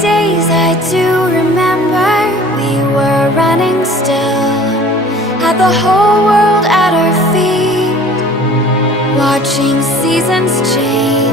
Days I do remember, we were running still, had the whole world at our feet, watching seasons change.